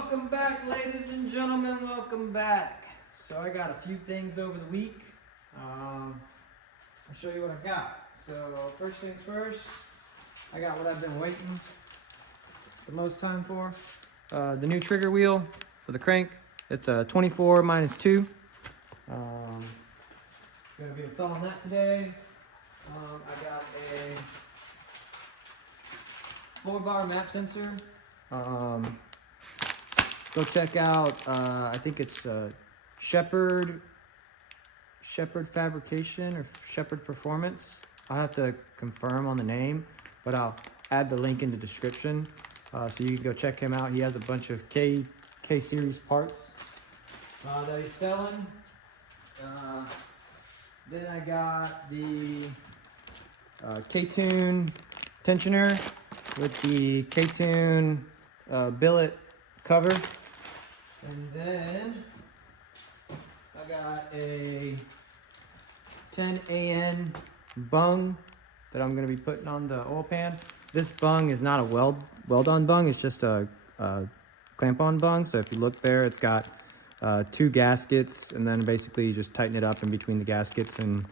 Welcome back, ladies and gentlemen, welcome back. So I got a few things over the week. I'll show you what I got. So first things first, I got what I've been waiting the most time for. The new trigger wheel for the crank. It's a 24-2. Gonna be installing that today. I got a 4-bar map sensor. Go check out, I think it's Shepherd Fabrication or Shepherd Performance. I'll have to confirm on the name, but I'll add the link in the description so you can go check him out. He has a bunch of K series parts that he's selling. Then I got the K-Tune tensioner with the K-Tune billet cover. And then I got a 10AN bung that I'm going to be putting on the oil pan. This bung is not a weld-on bung, it's just a clamp-on bung. So if you look there, it's got 2 gaskets, and then basically you just tighten it up in between the gaskets, and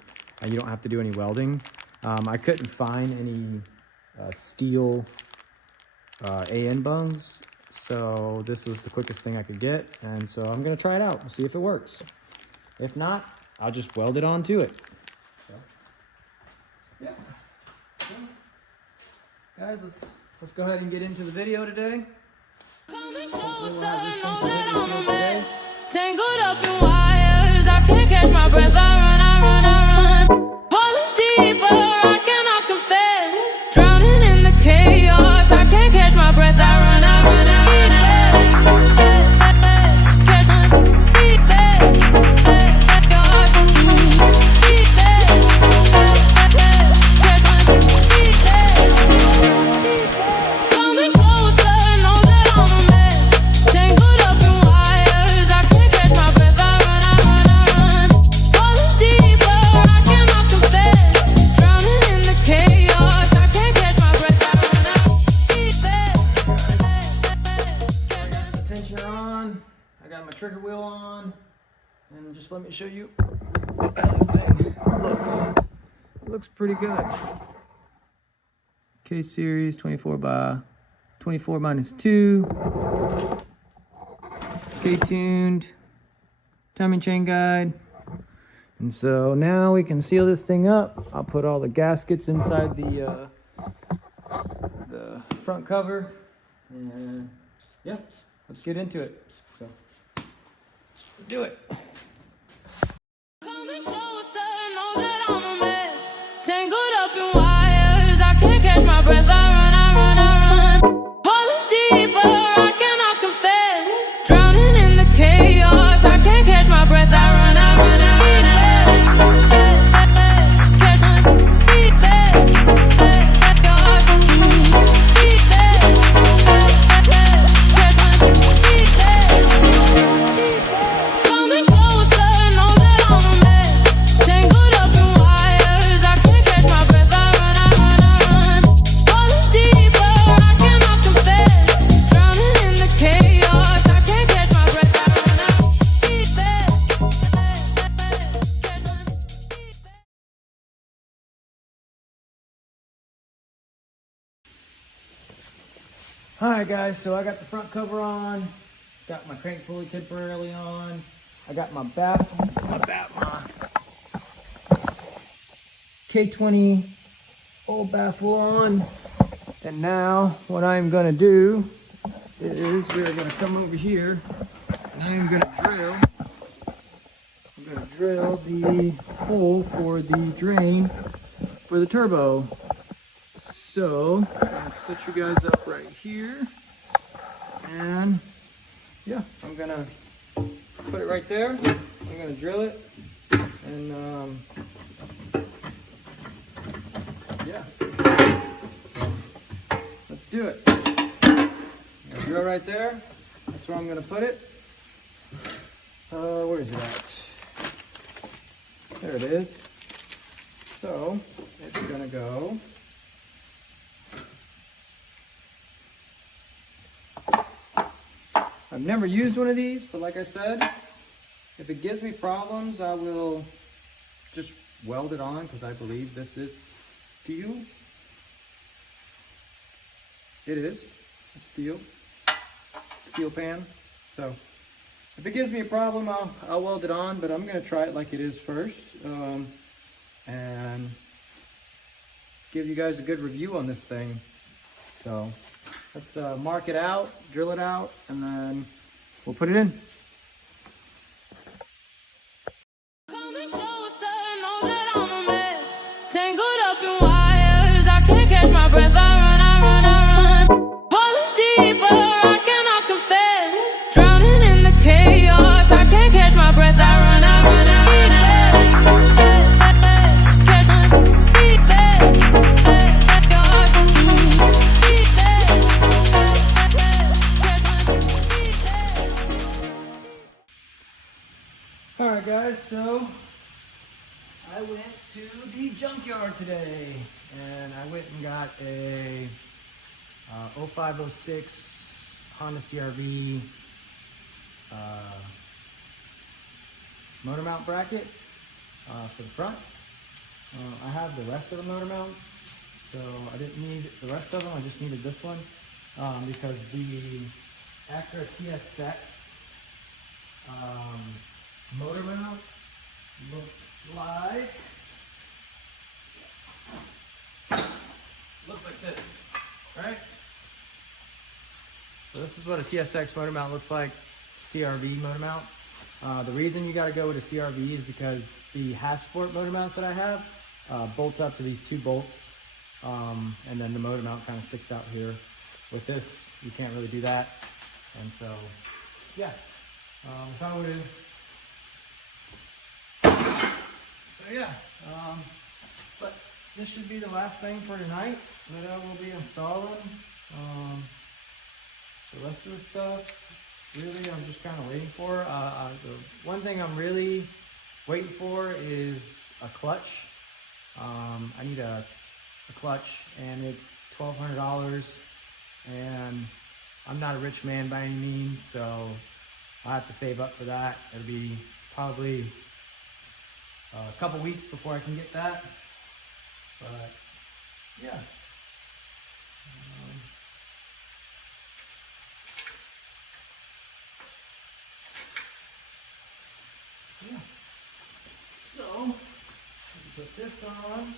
you don't have to do any welding. I couldn't find any steel AN bungs, so this was the quickest thing I could get, and so I'm gonna try it out and see if it works. If not, I'll just weld it onto it. So, yeah. So, guys, let's go ahead and get into the video today. Tangled up in wires, I can't catch my breath. I run. Falling deeper, I cannot confess. Drowning in the chaos, I can't catch my breath. I run. Catch my coming closer, know that I'm a mess. Tangled up in wires, I can't catch my breath. I run. Falling deeper, I cannot confess. Drowning in the chaos, I can't catch my breath. I got the tensioner on, I got my trigger wheel on, and just let me show you how this thing looks. It looks pretty good. K series 24-2, K-tuned timing chain guide. And so now we can seal this thing up. I'll put all the gaskets inside the front cover, and yeah, let's get into it. So let's do it. Coming closer, know that I'm a mess. Tangled up in wires, I can't catch my breath. I run. Falling deeper, I cannot confess. Drowning in the chaos, I can't catch my breath. I run. Catch my coming closer, know that I'm a mess. Tangled up in wires, I can't catch my breath. I run. Falling deeper, I cannot confess. Drowning in the chaos, I can't catch my breath. I run. Alright guys, so I got the front cover on, got my crank pulley temporarily on, I got my K20 old baffle on, and now what I'm gonna do is we're gonna come over here and I'm gonna drill the hole for the drain for the turbo. So, I'm gonna set you guys up right here, and yeah, I'm gonna put it right there. I'm gonna drill it, and yeah, so let's do it. Drill right there. That's where I'm gonna put it. Where is it at? There it is. So it's gonna go I've never used one of these, but like I said, if it gives me problems, I will just weld it on because I believe this is steel. It is. It's steel pan. So if it gives me a problem, I'll weld it on, but I'm gonna try it like it is first, and give you guys a good review on this thing. So let's mark it out, drill it out, and then we'll put it in. Coming closer, know that I'm a mess. Tangled up in wires, I can't catch my breath. I run. Falling deeper, I cannot confess. Drowning in the chaos, I can't catch my breath. I run. Catch my Alright guys, so I went to the junkyard today and I went and got a 0506 Honda CRV motor mount bracket for the front. I have the rest of the motor mounts, so I didn't need the rest of them, I just needed this one because the Acura TSX motor mount looks like this, right? So this is what a TSX motor mount looks like, CRV motor mount. The reason you got to go with a CRV is because the Hasport motor mounts that I have bolts up to these two bolts, and then the motor mount kind of sticks out here. With this, you can't really do that, and so yeah. If I would have, so yeah, but this should be the last thing for tonight that I will be installing. The rest of the stuff, really, I'm just kind of waiting for. The one thing I'm really waiting for is a clutch. I need a clutch, and it's $1,200, and I'm not a rich man by any means, so I have to save up for that. It'll be probably a couple weeks before I can get that, but yeah. Yeah. So put this on.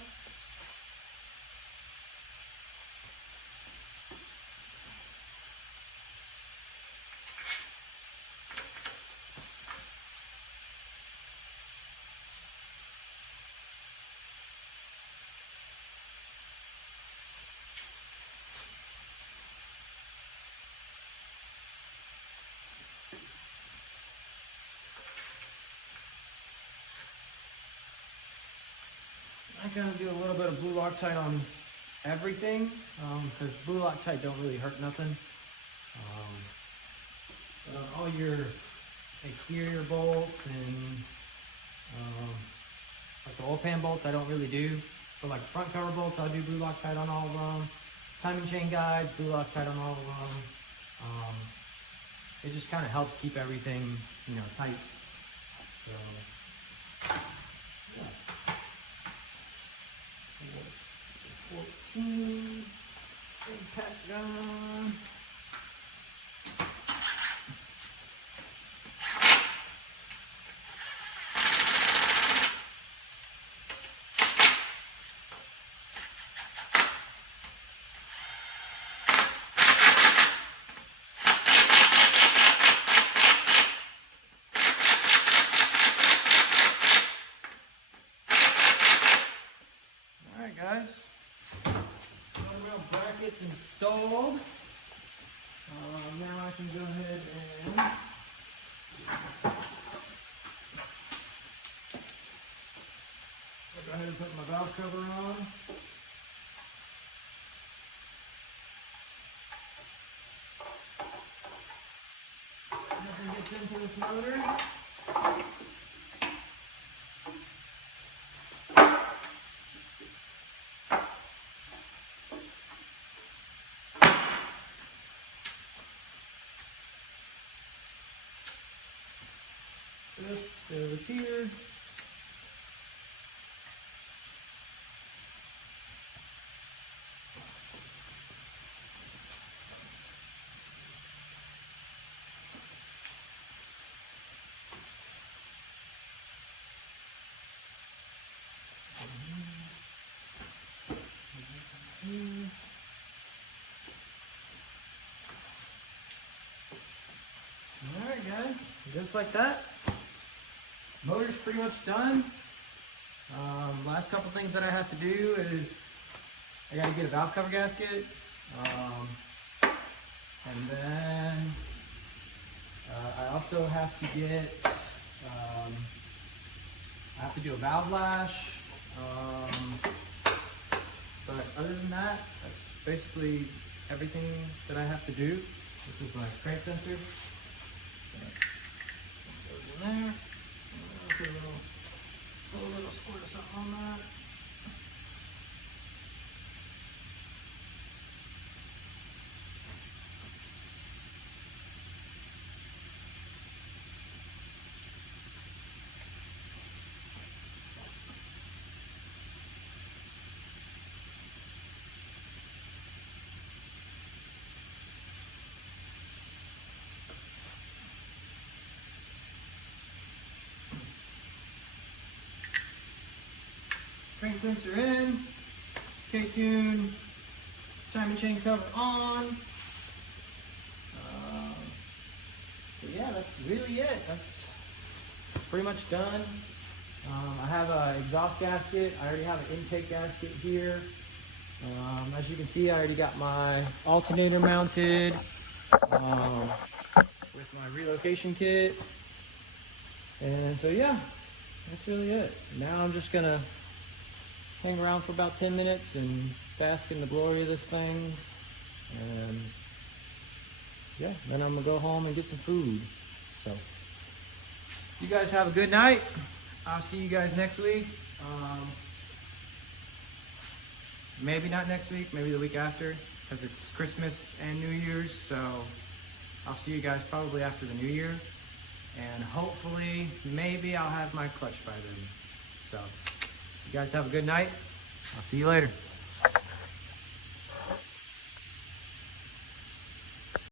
I'm gonna do a little bit of blue Loctite on everything, because blue Loctite don't really hurt nothing. But on all your exterior bolts and like the oil pan bolts, I don't really do. But like front cover bolts, I do blue Loctite on all of them. Timing chain guides, blue Loctite on all of them. It just kind of helps keep everything, tight. So, yeah. 14, impact gun. Alright guys, motor brackets installed. Now I can go ahead and go ahead and put my valve cover on. Nothing gets into this motor. just over here. Alright guys, just like that. Motor's pretty much done. Last couple things that I have to do is I gotta get a valve cover gasket. And then I also have to get, I have to do a valve lash. But other than that, that's basically everything that I have to do. This is my crank sensor. Goes in there. Put a little squirt of something on that. Crank sensor in, K-tune, timing chain cover on. So yeah, that's really it. That's pretty much done. I have an exhaust gasket. I already have an intake gasket here. As you can see, I already got my alternator mounted with my relocation kit. And so yeah, that's really it. Now I'm just gonna hang around for about 10 minutes and bask in the glory of this thing. And yeah, then I'm gonna go home and get some food. So you guys have a good night. I'll see you guys next week. Maybe not next week, maybe the week after, because it's Christmas and New Year's. So I'll see you guys probably after the New Year. And hopefully, maybe I'll have my clutch by then. So you guys have a good night. I'll see you later.